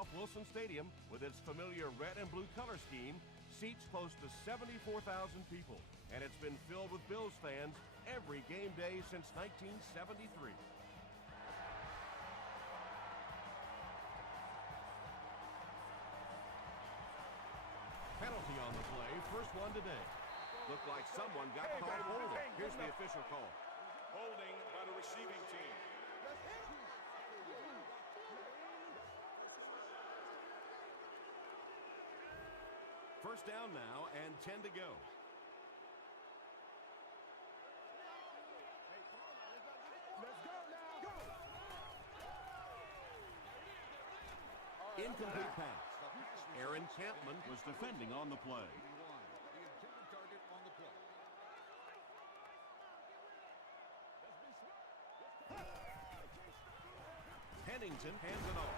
Ralph Wilson Stadium, with its familiar red and blue color scheme, seats close to 74,000 people, and it's been filled with Bills fans every game day since 1973. Penalty on the play, first one today. Looked like someone got called holding. Here's the official call. Holding by the receiving team. First down now and 10 to go. Let's go now. Go. Incomplete pass. Aaron Campman was defending on the play. The intended target on the play. Pennington hands it off.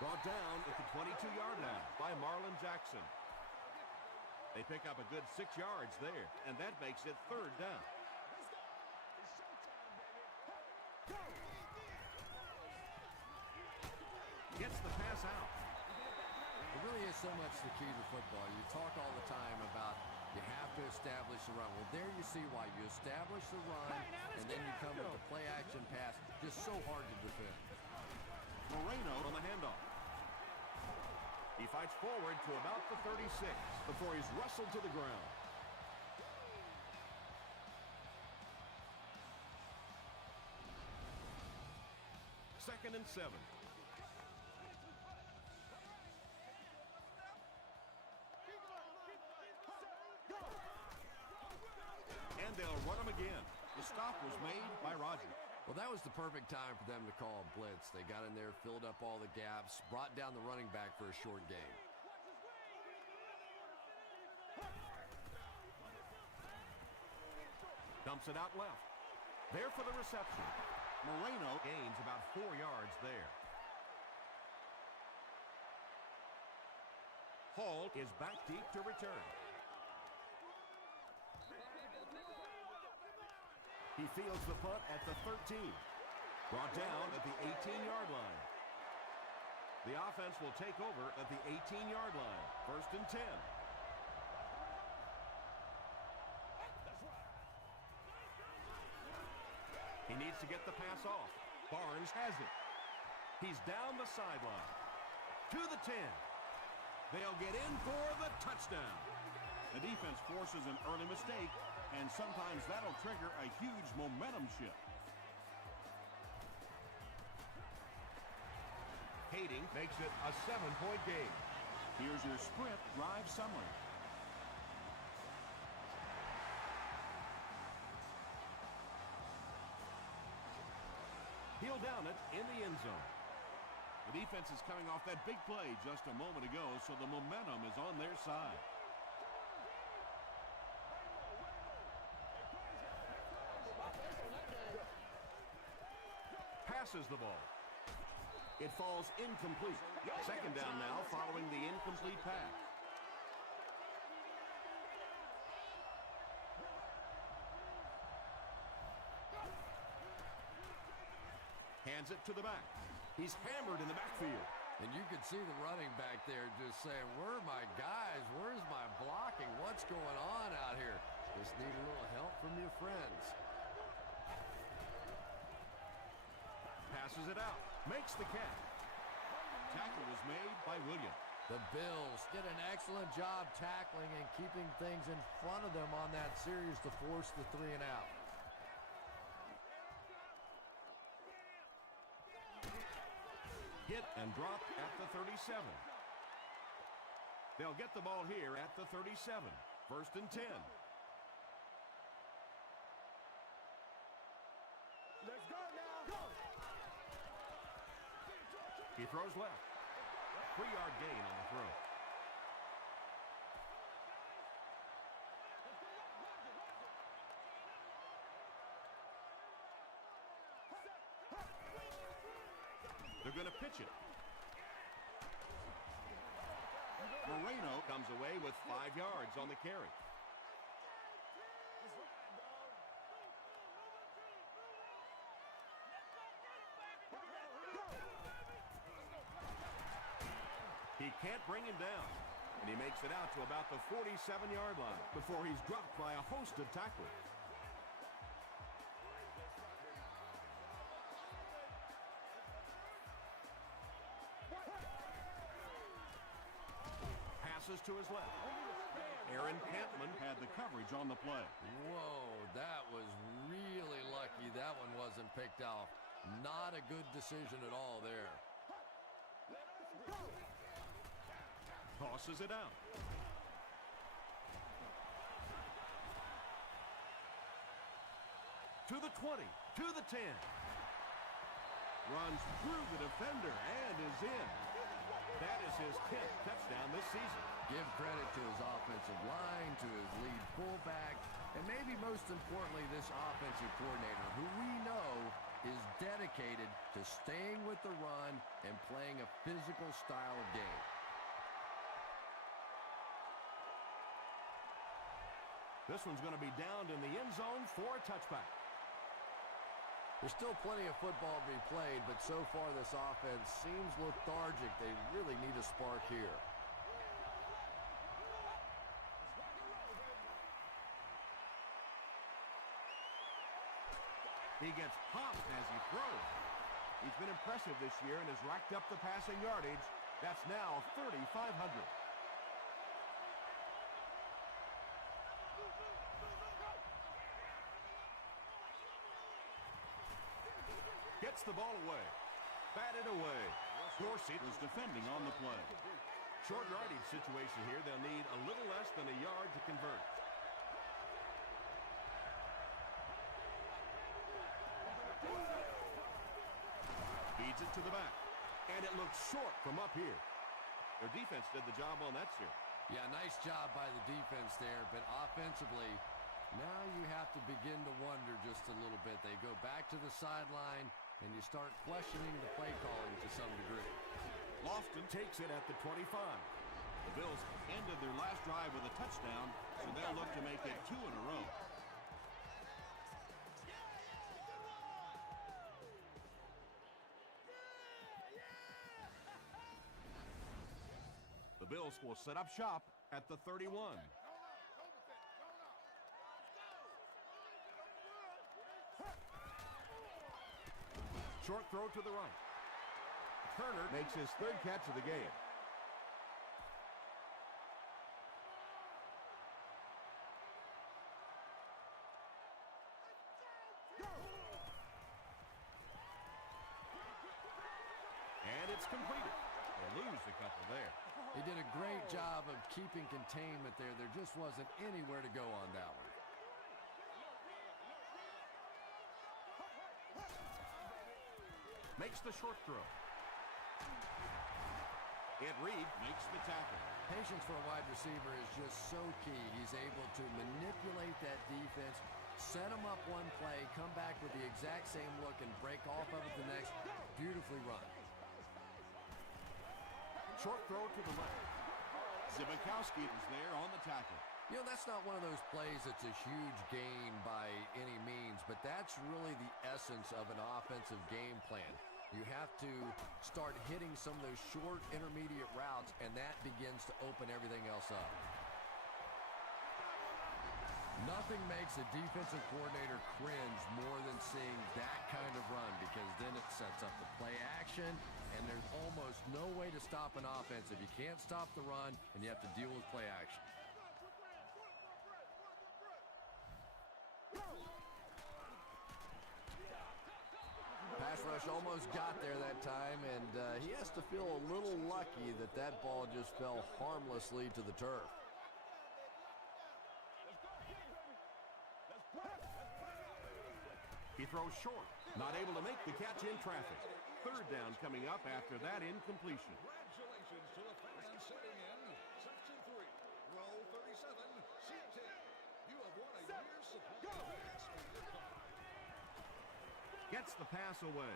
Brought down at the 22-yard line by Marlon Jackson. They pick up a good 6 yards there, and that makes it third down. Gets the pass out. It really is so much the key to football. You talk all the time about you have to establish the run. Well, there you see why. You establish the run, and then you come with the play-action pass. Just so hard to defend. Moreno on the handoff. He fights forward to about the 36 before he's wrestled to the ground. Second and 7. And they'll run him again. The stop was made by Rodgers. Well, that was the perfect time for them to call a blitz. They got in there, filled up all the gaps, brought down the running back for a short gain. Dumps it out left. There for the reception. Moreno gains about 4 yards there. Hall is back deep to return. He fields the punt at the 13. Brought down at the 18-yard line. The offense will take over at the 18-yard line. First and 10. He needs to get the pass off. Barnes has it. He's down the sideline. To the 10. They'll get in for the touchdown. The defense forces an early mistake, and sometimes that'll trigger a huge momentum shift. Kading makes it a 7-point game. Here's your sprint drive summary. He'll down it in the end zone. The defense is coming off that big play just a moment ago, so the momentum is on their side. Passes the ball. It falls incomplete. Second down now following the incomplete pass. Hands it to the back. He's hammered in the backfield. And you could see the running back there just saying, where are my guys? Where's my blocking? What's going on out here? Just need a little help from your friends. Passes it out. Makes the catch. Tackle was made by Williams. The Bills did an excellent job tackling and keeping things in front of them on that series to force the 3 and out. Hit and drop at the 37. They'll get the ball here at the 37. First and 10. Let's go now. Go. He throws left. 3-yard gain on the throw. They're going to pitch it. Moreno comes away with 5 yards on the carry. Can't bring him down. And he makes it out to about the 47-yard line before he's dropped by a host of tacklers. Passes to his left. Aaron Campman Had the coverage on the play. Whoa, that was really lucky that one wasn't picked off. Not a good decision at all there. Tosses it out. to the 20, to the 10. Runs through the defender and is in. That is his 10th touchdown this season. Give credit to his offensive line, to his lead fullback, and maybe most importantly, this offensive coordinator, who we know is dedicated to staying with the run and playing a physical style of game. This one's going to be downed in the end zone for a touchback. There's still plenty of football to be played, but so far this offense seems lethargic. They really need a spark here. He gets popped as he throws. He's been impressive this year and has racked up the passing yardage. That's now 3,500. Gets the ball away. Batted away. Dorsey Was defending on the play. Short yardage situation here. They'll need a little less than a yard to convert. Feeds it to the back. And it looks short from up here. Their defense did the job on that series. Yeah, nice job by the defense there, but offensively, now you have to begin to wonder just a little bit. They go back to the sideline, and you start questioning the play calling to some degree. Lofton takes it at the 25. The Bills ended their last drive with a touchdown, so they'll look to make it 2 in a row. The Bills will set up shop at the 31. Short throw to the right. Turner makes his third catch of the game. And it's completed. They lose a couple there. He did a great job of keeping containment there. There just wasn't anywhere to go on that one. Makes the short throw. Ed Reed makes the tackle. Patience for a wide receiver is just so key. He's able to manipulate that defense, set them up one play, come back with the exact same look, and break off of it the next. Beautifully run. Short throw to the left. Zibikowski was there on the tackle. You know, that's not one of those plays that's a huge gain by any means, but that's really the essence of an offensive game plan. You have to start hitting some of those short intermediate routes, and that begins to open everything else up. Nothing makes a defensive coordinator cringe more than seeing that kind of run, because then it sets up the play action, and there's almost no way to stop an offense if you can't stop the run and you have to deal with play action. Pass rush almost got there that time, and he has to feel a little lucky that that ball just fell harmlessly to the turf. He throws short. Not able to make the catch in traffic. Third down coming up after that incompletion. Congratulations to the fans sitting in Section 3, row 37, seat 10. You have won a year's supply of gas for your car. Gets the pass away.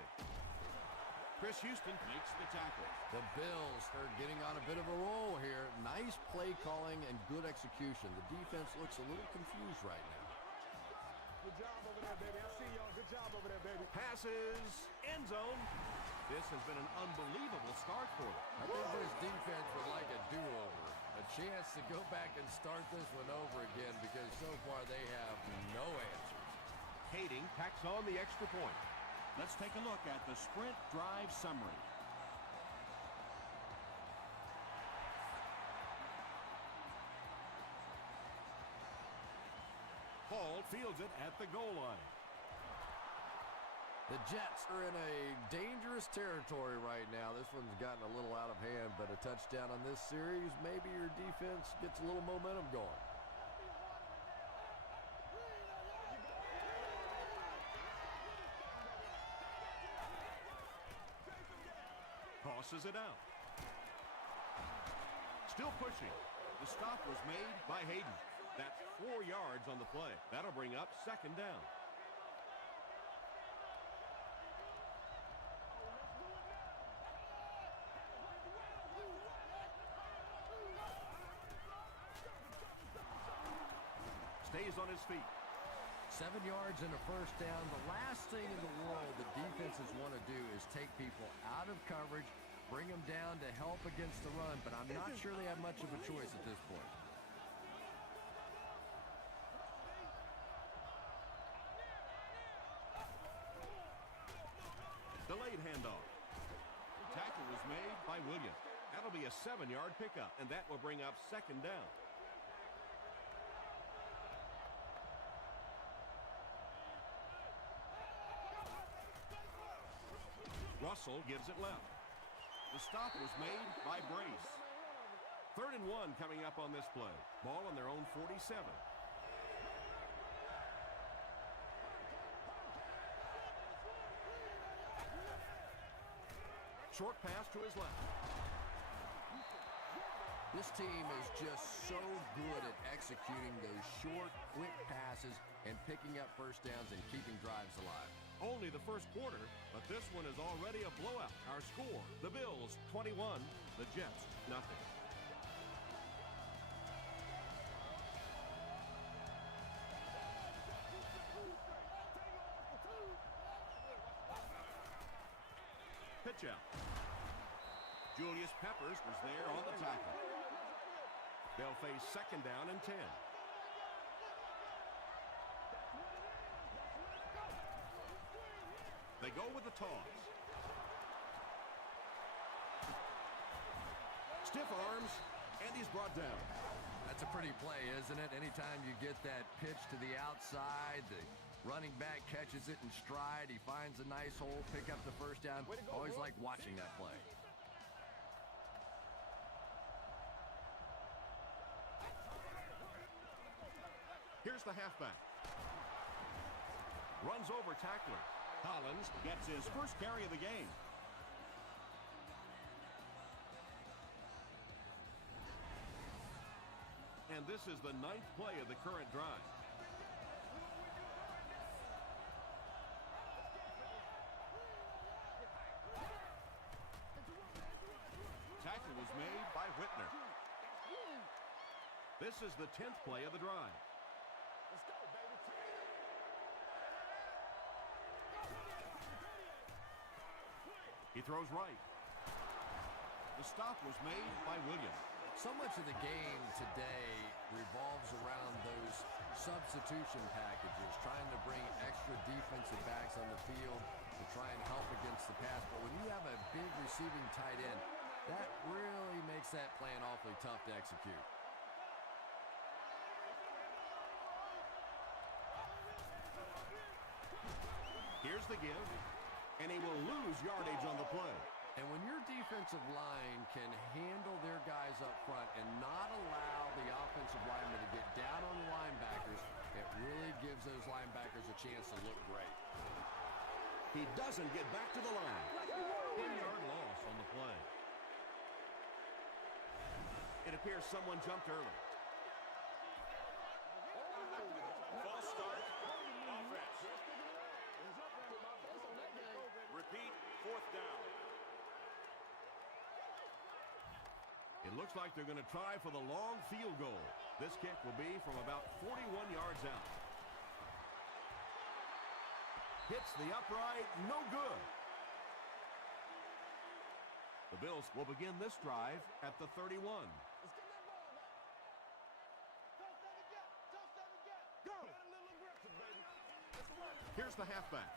Chris Houston Makes the tackle. The Bills are getting on a bit of a roll here. Nice play calling and good execution. The defense looks a little confused right now. Good job over there, baby. I see y'all. Good job over there, baby. passes, end zone. This has been an unbelievable start for them. I think this defense would like go back and start this one over again because so far they have no answers. Kading tacks on the extra point. Let's take a look at the sprint drive summary. Hall fields it at the goal line. The Jets are in a dangerous territory right now. This one's gotten a little out of hand, but a touchdown on this series, maybe your defense gets a little momentum going. Tosses it out. Still pushing. The stop was made by Hayden. That's 4 yards on the play. That'll bring up second down. Stays on his feet. 7 yards and a first down. The last thing in the world the defenses want to do is take people out of coverage, bring them down to help against the run, but I'm not sure they have much of a choice at this point. Delayed handoff. Tackle was made by Williams. That'll be a 7-yard pickup, and that will bring up second down. Russell gives it left. The stop was made by Brace. 3rd and 1 coming up on this play. Ball on their own 47. Short pass to his left. This team is just so good at executing those short, quick passes and picking up first downs and keeping drives alive. Only the first quarter, but this one is already a blowout. Our score, the Bills 21, the Jets nothing. Pitch out. Julius Peppers was there on the tackle. They'll face second down and 10. They go with the toss. Stiff arms, and he's brought down. That's a pretty play, isn't it? Anytime you get that pitch to the outside, the running back catches it in stride. He finds a nice hole, pick up the first down. Always like watching that play. Here's the halfback. Runs over tackler. Collins gets his first carry of the game. And this is the 9th play of the current drive. Tackle was made by Whitner. This is the 10th play of the drive. He throws right. The stop was made by Williams. So much of the game today revolves around those substitution packages, trying to bring extra defensive backs on the field to try and help against the pass. But when you have a big receiving tight end, that really makes that plan awfully tough to execute. Here's the give, and he will lose yardage on the play. And when your defensive line can handle their guys up front and not allow the offensive linemen to get down on the linebackers, it really gives those linebackers a chance to look great. He doesn't get back to the line. 10-yard loss on the play. It appears someone jumped early. False start. Offense. Repeat, 4th down. It looks like they're going to try for the long field goal. This kick will be from about 41 yards out. Hits the upright, no good. The Bills will begin this drive at the 31. Here's the halfback.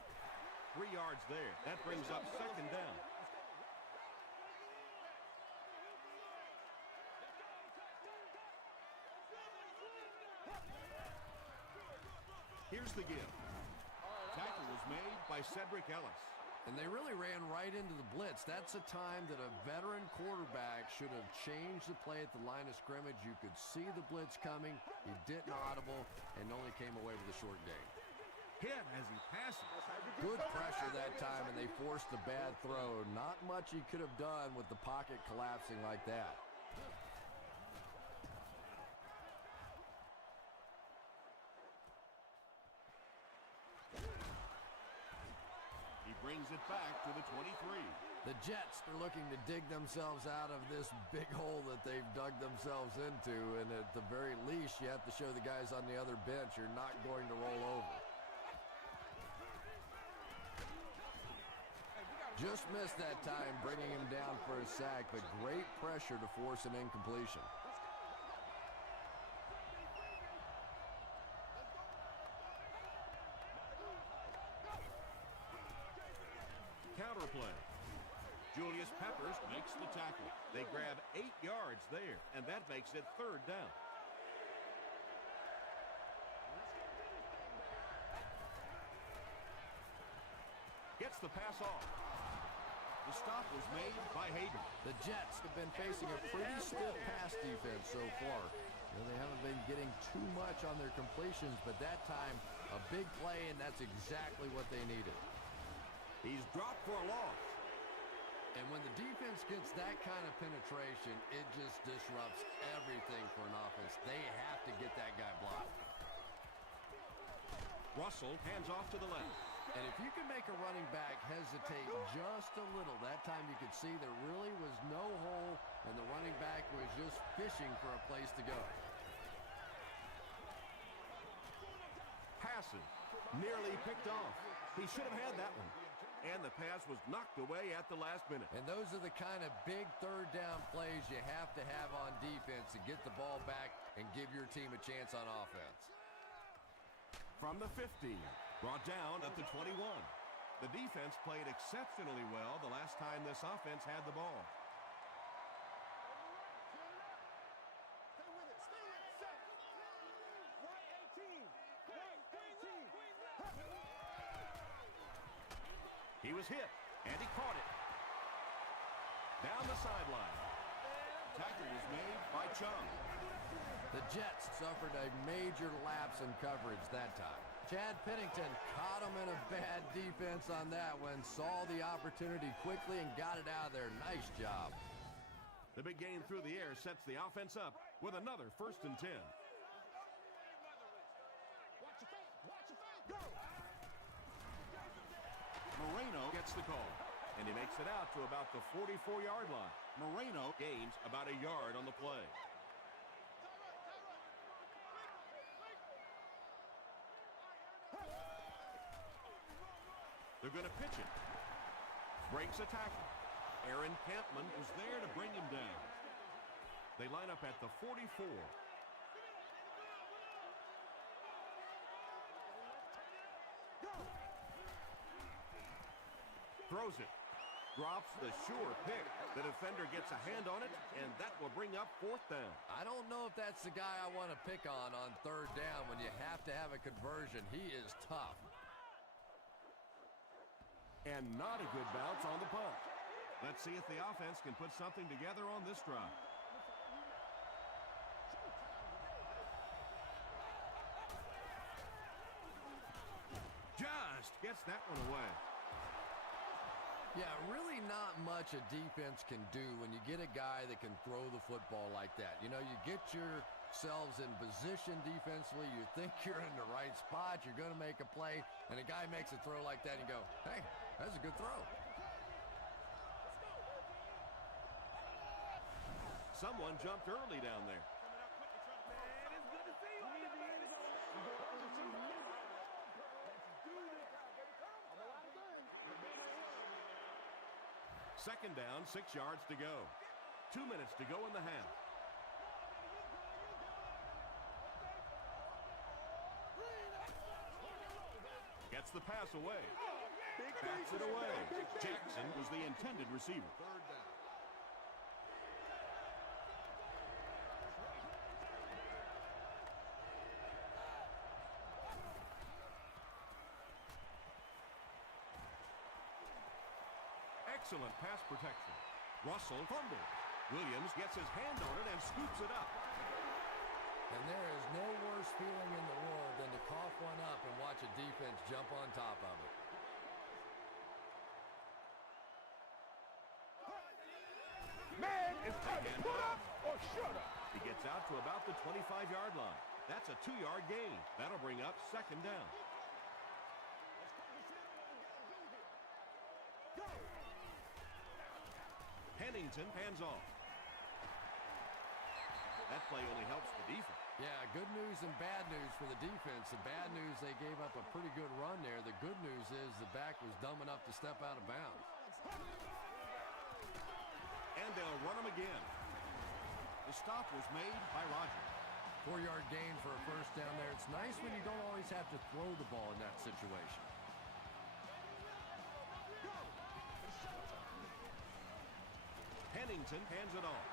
3 yards there. That brings up second down. Here's the give. Tackle was made by Cedric Ellis. And they really ran right into the blitz. That's a time that a veteran quarterback should have changed the play at the line of scrimmage. You could see the blitz coming. He didn't audible and only came away with a short gain. Hit as he passes. Good pressure that time, and they forced a bad throw. Not much he could have done with the pocket collapsing like that. He brings it back to the 23. The Jets are looking to dig themselves out of this big hole that they've dug themselves into, and at the very least, you have to show the guys on the other bench you're not going to roll over. Just missed that time, bringing him down for a sack, but great pressure to force an incompletion. Counterplay. Julius Peppers makes the tackle. They grab 8 yards there, and that makes it third down. Gets the pass off. The stop was made by Hayden. The Jets have been facing a pretty stiff pass defense so far. They haven't been getting too much on their completions, but that time, a big play, and that's exactly what they needed. He's dropped for a loss. And when the defense gets that kind of penetration, it just disrupts everything for an offense. They have to get that guy blocked. Russell hands off to the left. And if you can make a running back hesitate just a little, that time you could see there really was no hole, and the running back was just fishing for a place to go. Passes. Nearly picked off. He should have had that one. And the pass was knocked away at the last minute. And those are the kind of big third down plays you have to have on defense to get the ball back and give your team a chance on offense. From the 50, brought down at the 21. The defense played exceptionally well the last time this offense had the ball. He was hit, and he caught it. Down the sideline. Tackle was made by Chung. The Jets suffered a major lapse in coverage that time. Chad Pennington caught him in a bad defense on that one, saw the opportunity quickly and got it out of there. Nice job. The big gain through the air sets the offense up with another 1st and 10. Moreno gets the call, and he makes it out to about the 44-yard line. Moreno gains about a yard on the play. They're going to pitch it. Breaks a tackle. Aaron Campman was there to bring him down. They line up at the 44. Throws it. Drops the sure pick. The defender gets a hand on it, and that will bring up 4th down. I don't know if that's the guy I want to pick on 3rd down when you have to have a conversion. He is tough. And not a good bounce on the punt. Let's see if the offense can put something together on this drive. Just gets that one away. Yeah, really not much a defense can do when you get a guy that can throw the football like that. You know, you get yourselves in position defensively, you think you're in the right spot, you're going to make a play, and a guy makes a throw like that, and you go, hey, that's a good throw. Someone jumped early down there. Second down, 6 yards to go. 2 minutes to go in the half. Gets Gets the pass away. Bats it away. Jackson was the intended receiver. Third down. Excellent pass protection. Russell fumbles. Williams gets his hand on it and scoops it up. And there is no worse feeling in the world than to cough one up and watch a defense jump on top of it. Man is either put up or shut up. He gets out to about the 25-yard line. That's a 2-yard gain. That'll bring up second down. Pennington hands off. That play only helps the defense. Yeah, good news and bad news for the defense. The bad news, they gave up a pretty good run there. The good news is the back was dumb enough to step out of bounds. And they'll run him again. The stop was made by Rodgers. 4-yard gain for a first down there. It's nice when you don't always have to throw the ball in that situation. Pennington hands it off.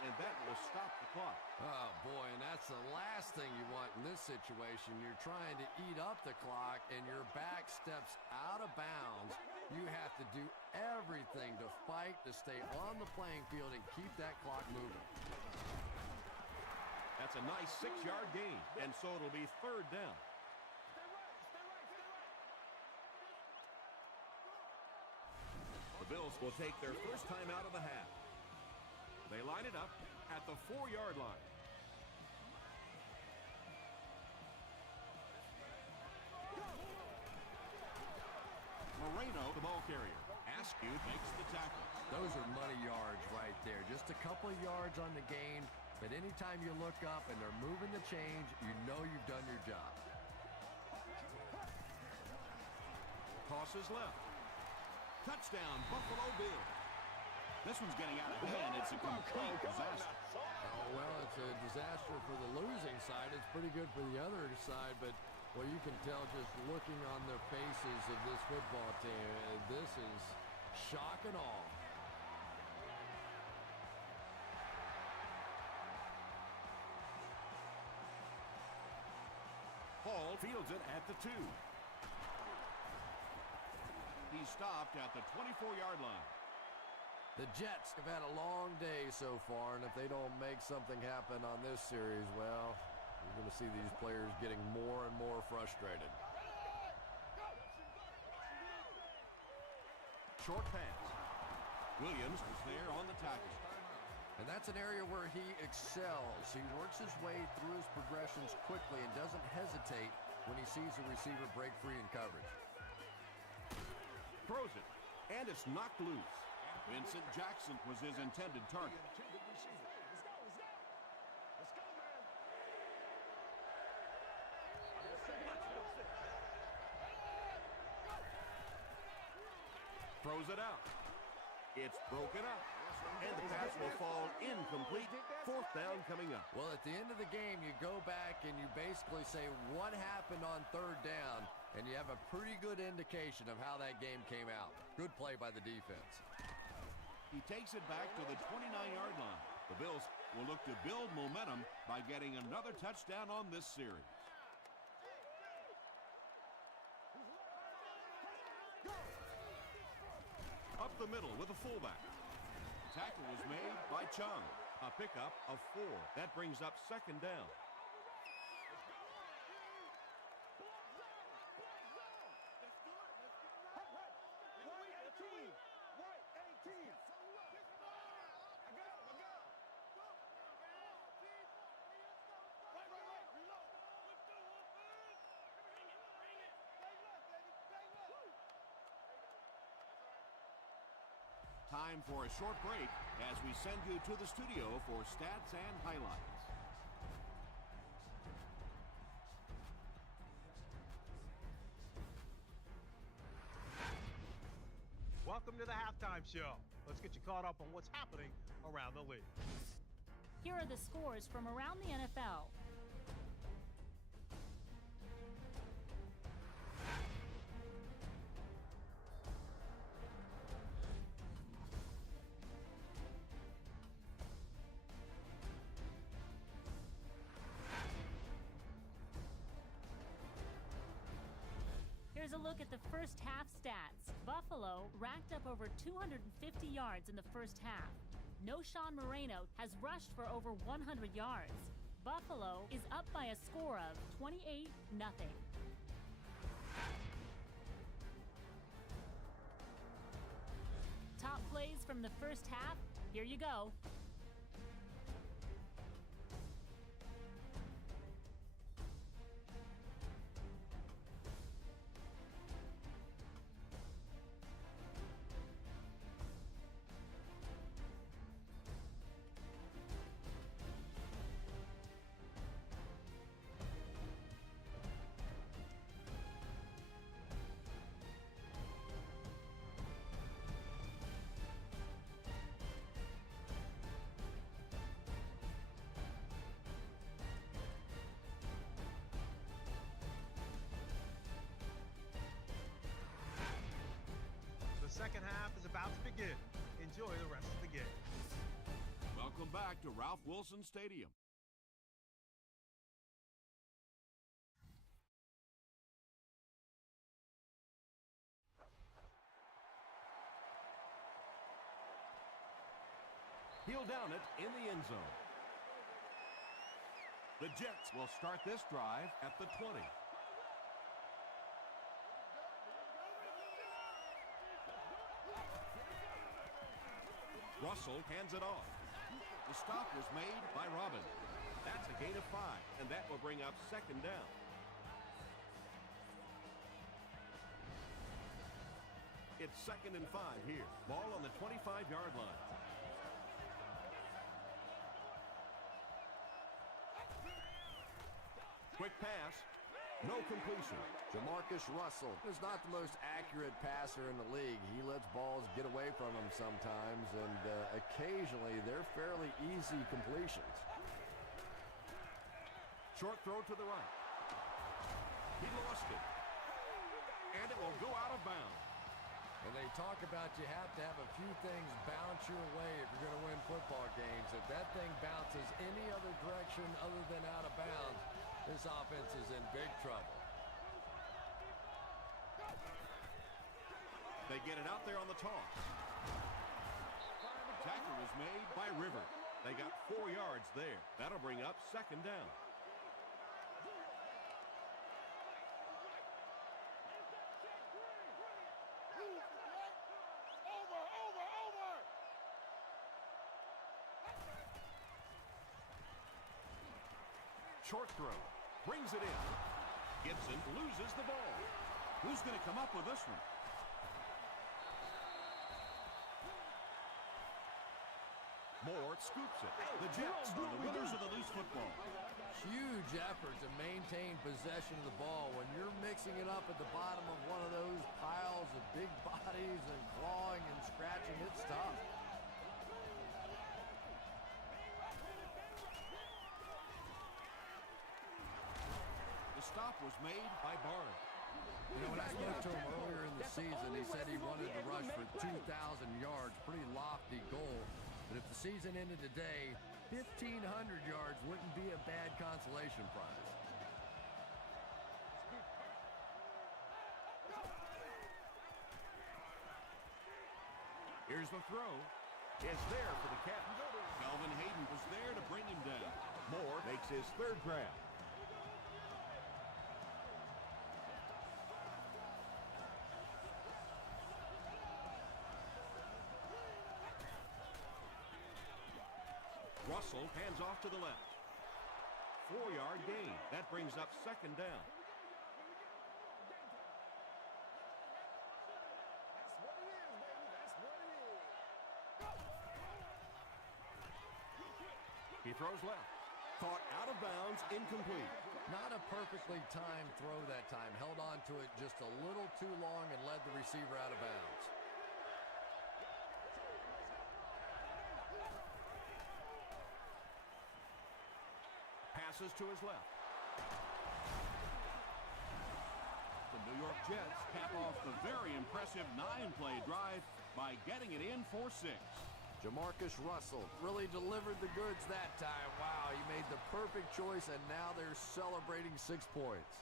And that will stop the clock. Oh, boy, and that's the last thing you want in this situation. You're trying to eat up the clock, and your back steps out of bounds. You have to do everything to fight to stay on the playing field and keep that clock moving. That's a nice 6-yard gain, and so it'll be third down. The Bills will take their first time out of the half. They line it up at the 4-yard line. Moreno, the ball carrier. Askew makes the tackle. Those are money yards right there. Just a couple of yards on the gain, but anytime you look up and they're moving the change, you know you've done your job. Tosses left. Touchdown, Buffalo Bills. This one's getting out of hand. It's a complete disaster. Oh, well, it's a disaster for the losing side. It's pretty good for the other side, but well, you can tell just looking on the faces of this football team, this is shock and awe. Hall fields it at the 2. He stopped at the 24-yard line. The Jets have had a long day so far, and if they don't make something happen on this series, well, you're going to see these players getting more and more frustrated. Short pass. Williams was there on the tackle. And that's an area where he excels. He works his way through his progressions quickly and doesn't hesitate when he sees a receiver break free in coverage. Throws it, and it's knocked loose. Vincent Jackson was his intended target. Throws it out. It's broken up. And the pass will fall incomplete. Fourth down coming up. Well, at the end of the game, you go back and you basically say what happened on third down, and you have a pretty good indication of how that game came out. Good play by the defense. He takes it back to the 29-yard line. The Bills will look to build momentum by getting another touchdown on this series. Up the middle with a fullback. Tackle was made by Chung. A pickup of 4. That brings up second down. Time for a short break as we send you to the studio for stats and highlights. Welcome to the halftime show. Let's get you caught up on what's happening around the league. Here are the scores from around the NFL. Here's a look at the first half stats. Buffalo racked up over 250 yards in the first half. Noshawn Moreno has rushed for over 100 yards. Buffalo is up by a score of 28-0. Top plays from the first half. Here you go. The second half is about to begin. Enjoy the rest of the game. Welcome back to Ralph Wilson Stadium. He'll down it in the end zone. The Jets will start this drive at the 20. Russell hands it off. The stop was made by Robin. That's a gain of 5, and that will bring up second down. It's 2nd and 5 here. Ball on the 25-yard line. Quick pass. No completion. Jamarcus Russell is not the most accurate passer in the league. He lets balls get away from him sometimes, and occasionally they're fairly easy completions. Short throw to the right. He lost it. And it will go out of bounds. And they talk about you have to have a few things bounce your way if you're going to win football games. If that thing bounces any other direction other than out of bounds, this offense is in big trouble. They get it out there on the toss. Tackle was made by River. They got 4 yards there. That'll bring up second down. Short throw. Brings it in. Gibson loses the ball. Who's going to come up with this one? Moore scoops it. The Jets are the winners of the loose football. Huge effort to maintain possession of the ball. When you're mixing it up at the bottom of one of those piles of big bodies and clawing and scratching, it's tough. The stop was made by Barnes. You know, when I spoke to him earlier in the season, he said he wanted to rush for 2,000 yards. Pretty lofty goal. But if the season ended today, 1,500 yards wouldn't be a bad consolation prize. Here's the throw. It's there for the catch. Kelvin Hayden was there to bring him down. Moore makes his 3rd grab. Russell hands off to the left. 4-yard gain. That brings up second down. He throws left. Caught out of bounds, incomplete. Not a perfectly timed throw that time. Held on to it just a little too long and led the receiver out of bounds. Passes to his left. The New York Jets Cap off the very impressive 9-play drive by getting it in for 6. Jamarcus Russell really delivered the goods that time. Wow, he made the perfect choice, and now they're celebrating 6 points.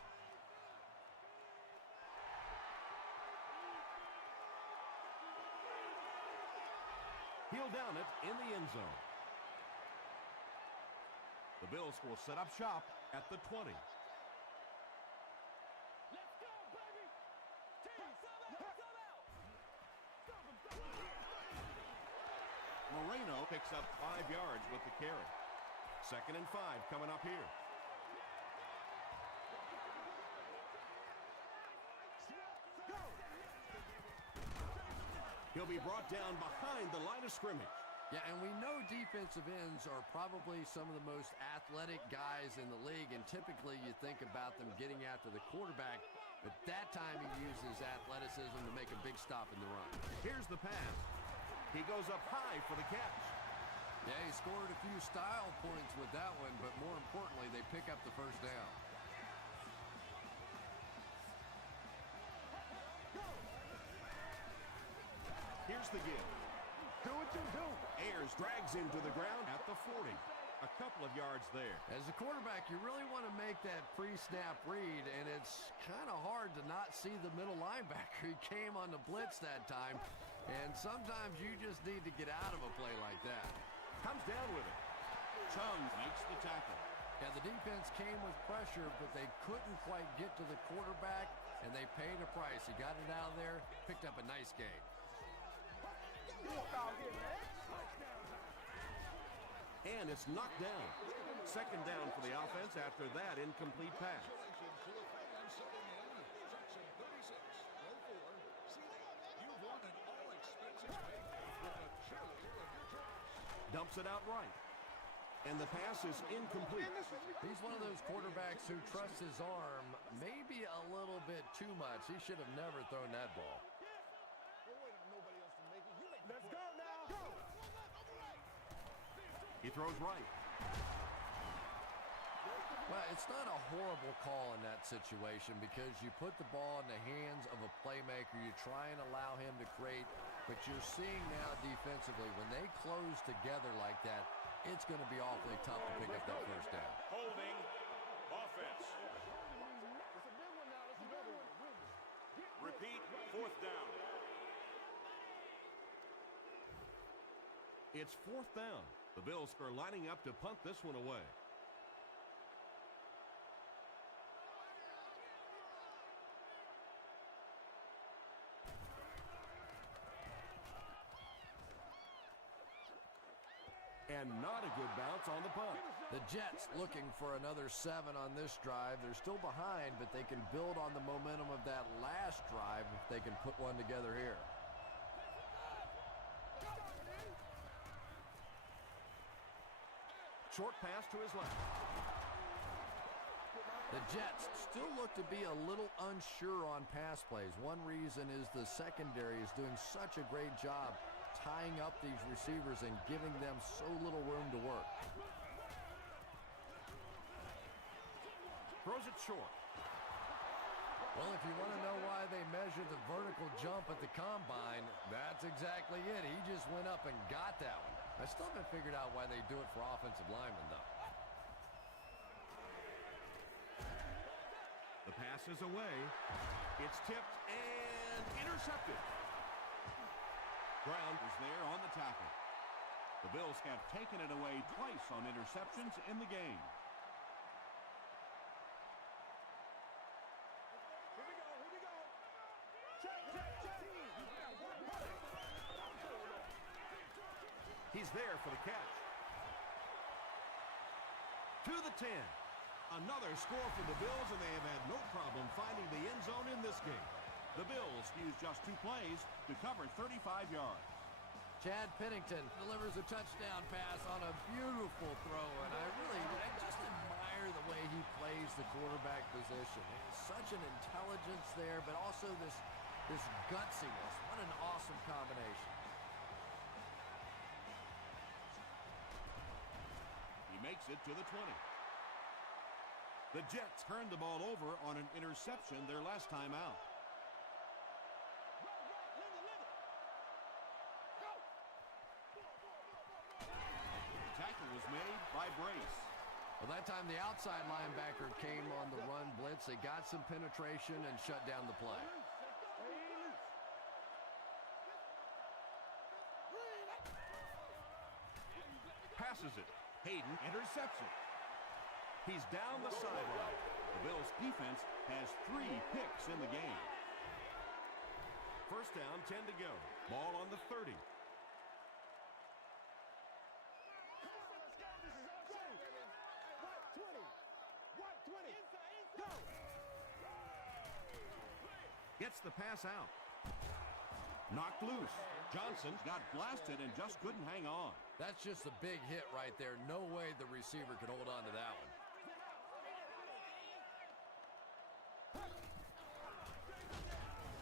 He'll down it in the end zone. The Bills will set up shop at the 20. Moreno picks up 5 yards with the carry. 2nd and 5 coming up here. He'll be brought down behind the line of scrimmage. Yeah, and we know defensive ends are probably some of the most athletic guys in the league, and typically you think about them getting after the quarterback, but that time he uses athleticism to make a big stop in the run. Here's the pass. He goes up high for the catch. Yeah, he scored a few style points with that one, but more importantly, they pick up the first down. Here's the give. Do what you do. Ayers drags him to the ground at the 40. A couple of yards there. As a quarterback, you really want to make that pre-snap read, and it's kind of hard to not see the middle linebacker. He came on the blitz that time, and sometimes you just need to get out of a play like that. Comes down with it. Chung makes the tackle. Yeah, the defense came with pressure, but they couldn't quite get to the quarterback, and they paid a price. He got it out of there, picked up a nice gain. And it's knocked down. 2nd down for the offense after that incomplete pass. Congratulations to the fans sitting in section 36, row 4, seating. You've won an all-expenses paid with a cheerleader of your choice. Dumps it out right. And the pass is incomplete. He's one of those quarterbacks who trusts his arm maybe a little bit too much. He should have never thrown that ball. Let's go now. Go. He throws right. Well, it's not a horrible call in that situation because you put the ball in the hands of a playmaker. You try and allow him to create, but you're seeing now defensively, when they close together like that, it's going to be awfully tough to pick up that first down. Holding offense. Repeat, 4th down. It's 4th down. The Bills are lining up to punt this one away. And not a good bounce on the punt. The Jets looking for another 7 on this drive. They're still behind, but they can build on the momentum of that last drive if they can put one together here. Short pass to his left. The Jets still look to be a little unsure on pass plays. One reason is the secondary is doing such a great job tying up these receivers and giving them so little room to work. Throws it short. Well, if you want to know why they measure the vertical jump at the combine, that's exactly it. He just went up and got that one. I still haven't figured out why they do it for offensive linemen, though. The pass is away. It's tipped and intercepted. Brown is there on the tackle. The Bills have taken it away twice on interceptions in the game. He's there for the catch. To the 10. Another score for the Bills, and they have had no problem finding the end zone in this game. The Bills use just 2 plays to cover 35 yards. Chad Pennington delivers a touchdown pass on a beautiful throw, and I just admire the way he plays the quarterback position. There's such an intelligence there, but also this gutsiness. What an awesome combination. He makes it to the 20. The Jets turned the ball over on an interception their last time out. The tackle was made by Brace. Well, that time the outside linebacker came on the run blitz. They got some penetration and shut down the play. passes it. Hayden intercepts it. He's down the sideline. The Bills defense has 3 picks in the game. First down, 10 to go. Ball on the 30. Gets the pass out. Knocked loose. Johnson got blasted and just couldn't hang on. That's just a big hit right there. No way the receiver could hold on to that one.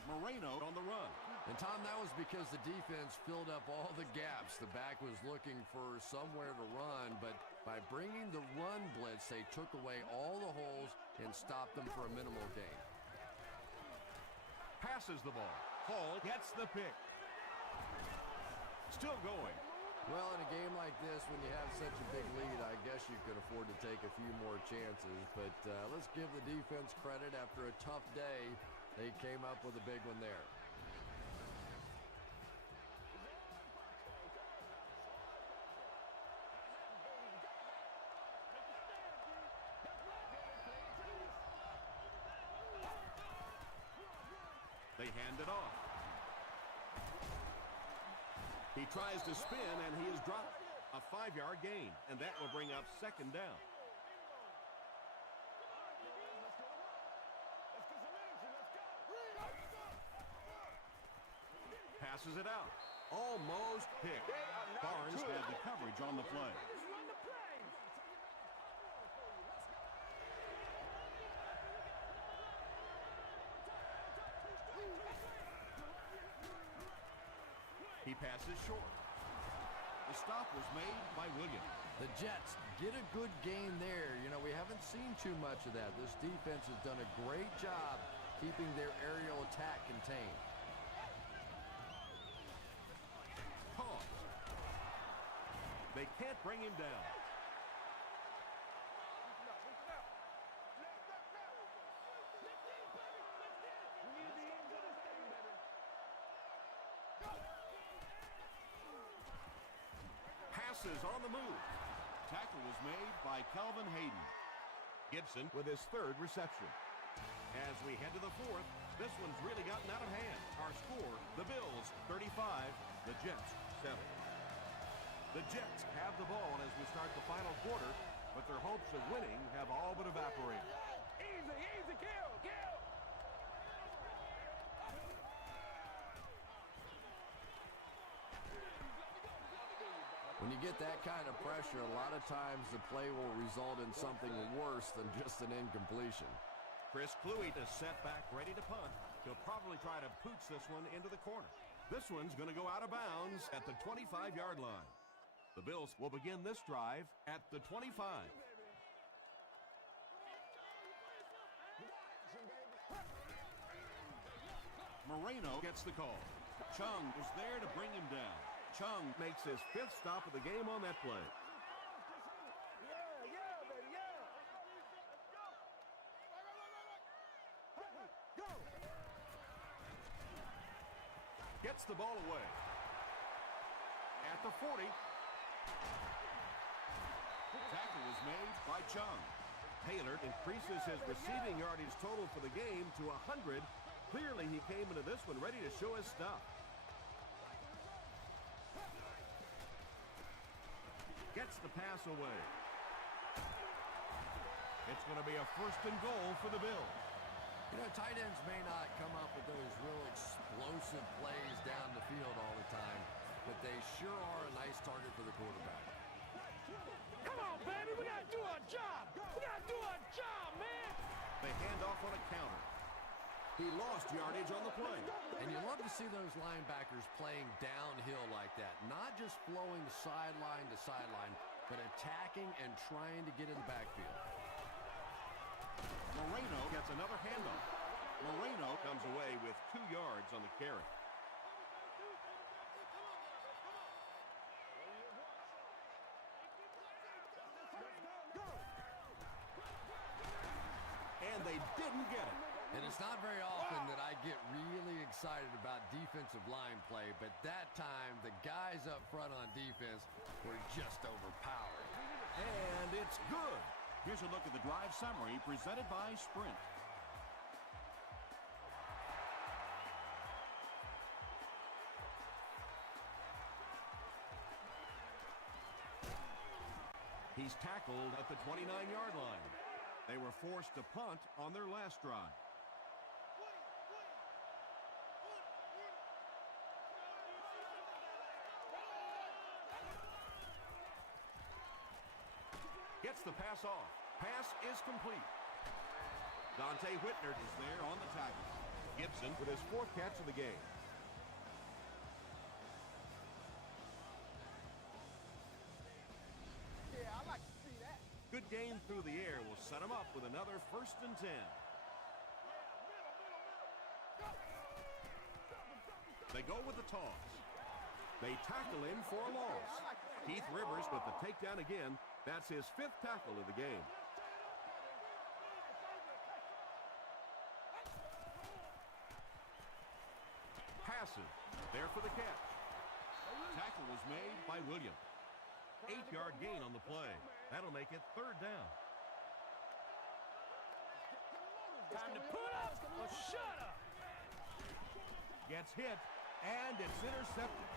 Moreno on the run. And, Tom, that was because the defense filled up all the gaps. The back was looking for somewhere to run, but by bringing the run blitz, they took away all the holes and stopped them for a minimal gain. Passes the ball. Hall gets the pick. Still going. Well, in a game like this, when you have such a big lead, I guess you could afford to take a few more chances. But let's give the defense credit. After a tough day, they came up with a big one there. They hand it off. He tries to spin, and he is dropped. A 5-yard gain, and that will bring up second down. Passes it out. Almost picked. Barnes had the coverage on the play. He passes short. The stop was made by Williams. The Jets get a good gain there. You know, we haven't seen too much of that. This defense has done a great job keeping their aerial attack contained. Pause. They can't bring him down. On the move. Tackle was made by Calvin Hayden. Gibson with his 3rd reception. As we head to the 4th, this one's really gotten out of hand. Our score, the Bills 35, the Jets 7. The Jets have the ball as we start the final quarter, but their hopes of winning have all but evaporated. Easy, kill. When you get that kind of pressure, a lot of times the play will result in something worse than just an incompletion. Chris Kluwe is set back, ready to punt. He'll probably try to pooch this one into the corner. This one's going to go out of bounds at the 25-yard line. The Bills will begin this drive at the 25. Moreno gets the call. Chung was there to bring him down. Chung makes his 5th stop of the game on that play. Gets the ball away. At the 40. Tackle was made by Chung. Taylor increases his receiving yardage total for the game to 100. Clearly, he came into this one ready to show his stuff. Gets the pass away. It's going to be a 1st and goal for the Bills. You know, tight ends may not come up with those real explosive plays down the field all the time, but they sure are a nice target for the quarterback. Come on, baby, we got to do our job. We got to do our job, man. They hand off on a counter. He lost yardage on the play. And you love to see those linebackers playing downhill like that. Not just flowing sideline to sideline, but attacking and trying to get in the backfield. Moreno gets another handoff. Moreno comes away with 2 yards on the carry. And they didn't get it. And it's not very often that I get really excited about defensive line play, but that time the guys up front on defense were just overpowered. it's good. Here's a look at the drive summary presented by Sprint. He's tackled at the 29-yard line. They were forced to punt on their last drive. Gets the pass off. Pass is complete. Dante Whitner is there on the tackle. Gibson with his 4th catch of the game. Yeah, I like to see that. Good game through the air will set him up with another 1st and 10. They go with the toss. They tackle him for a loss. Keith Rivers with the takedown again. That's his 5th tackle of the game. Passes. There for the catch. Tackle was made by Williams. 8-yard gain on the play. That'll make it 3rd down. Time to put up or shut up. Gets hit, and it's intercepted.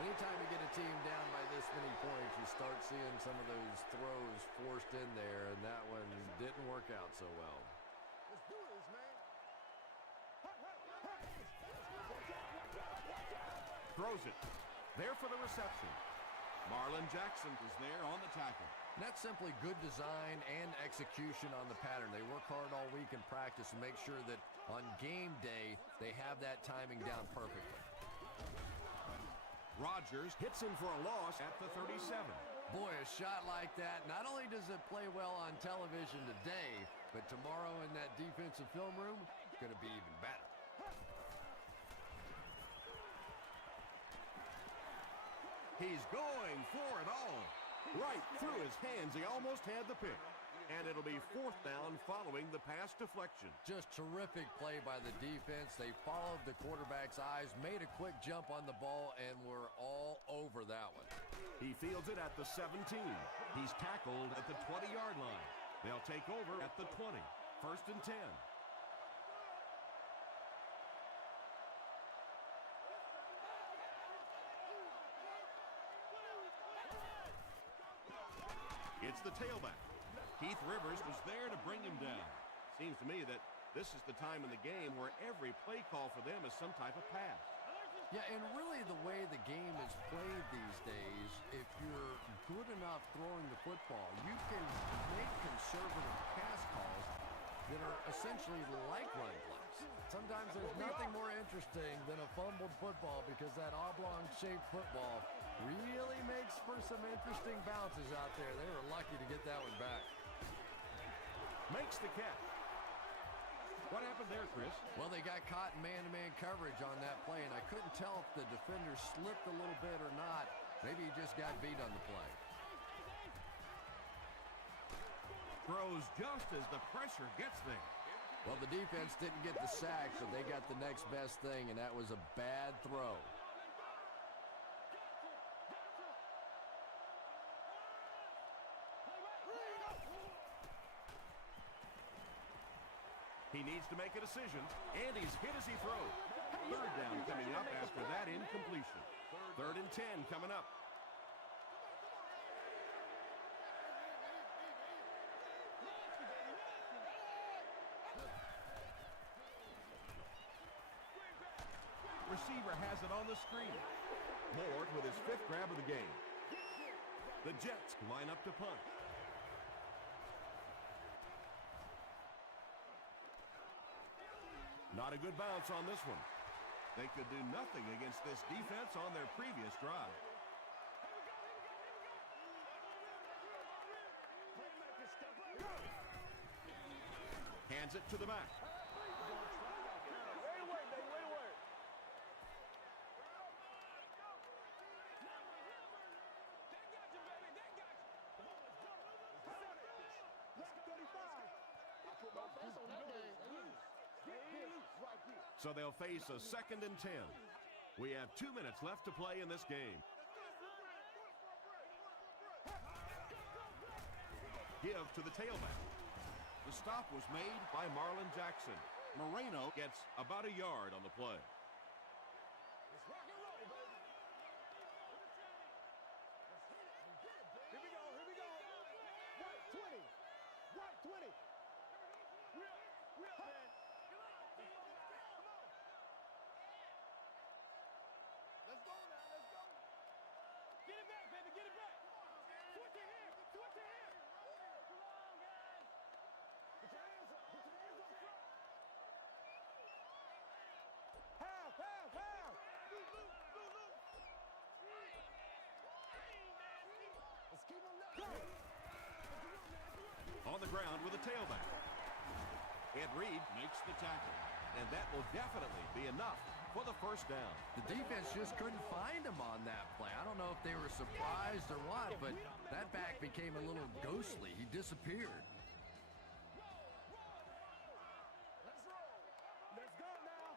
Anytime you get a team down by this many points, you start seeing some of those throws forced in there, and that one didn't work out so well. Let's do this, man. Throws it. There for the reception. Marlon Jackson is there on the tackle. And that's simply good design and execution on the pattern. They work hard all week in practice and make sure that on game day, they have that timing down perfectly. Rodgers hits him for a loss at the 37. Boy, a shot like that, not only does it play well on television today, but tomorrow in that defensive film room, it's going to be even better. He's going for it all. Right through his hands. He almost had the pick. And it'll be 4th down following the pass deflection. Just terrific play by the defense. They followed the quarterback's eyes, made a quick jump on the ball, and were all over that one. He fields it at the 17. He's tackled at the 20-yard line. They'll take over at the 20. 1st and 10. It's the tailback. Keith Rivers was there to bring him down. Seems to me that this is the time in the game where every play call for them is some type of pass. Yeah, and really the way the game is played these days, if you're good enough throwing the football, you can make conservative pass calls that are essentially like run plays. Sometimes there's nothing more interesting than a fumbled football because that oblong-shaped football really makes for some interesting bounces out there. They were lucky to get that one back. Makes the catch. What happened there, Chris? Well, they got caught in man-to-man coverage on that play, and I couldn't tell if the defender slipped a little bit or not. Maybe he just got beat on the play. Throws just as the pressure gets there. Well, the defense didn't get the sack, but they got the next best thing, and that was a bad throw. He needs to make a decision, and he's hit as he throws. 3rd down coming up after that incompletion. 3rd and 10 coming up. Receiver has it on the screen. Moore with his 5th grab of the game. The Jets line up to punt. Not a good bounce on this one. They could do nothing against this defense on their previous drive. Hands it to the back. So they'll face a 2nd and 10. We have 2 minutes left to play in this game. give to the tailback. The stop was made by Marlon Jackson. Moreno Gets about a yard on the play. Let's rock and roll, baby. Here we go, here we go. Right 20. Right 20. We're up, man. Let's go now, let's go. Get it back, baby, get it back. Switch it here, switch it here. Come on, guys. Put your hands up, put your hands up front. Half, half, half. Let's keep them left. On the ground with a tailback. Ed Reed, makes the tackle. and that will definitely be enough for the first down. The defense just couldn't find him on that play. I don't know if they were surprised or what, but that back became a little ghostly. He disappeared. Let's roll. Let's go now.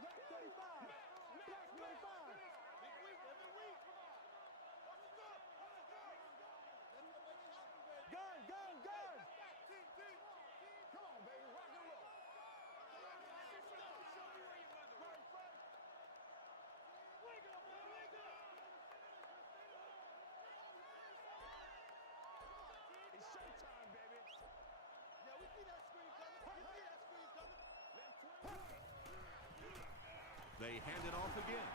Black 35. Black 25. Gun, gun, gun. Come on, baby. Rock and roll. It's showtime, baby. Yeah, we see that screen coming. We see that screen coming. They hand it off again.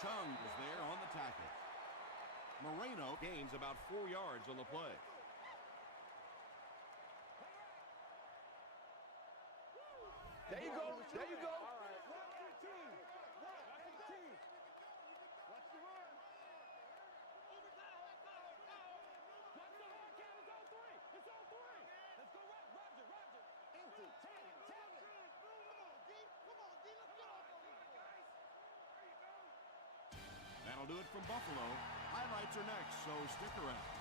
Chung was there on the tackle. Moreno Gains about 4 yards on the play. There you go. There you go. 118. 118. Watch the run. Watch the hard count. It's on three. It's on three. Let's go, Roger. Roger. Empty. Tag it. Tag it. Come on, D. Let's get off on these guys. That'll do it from Buffalo. Highlights are next, so stick around.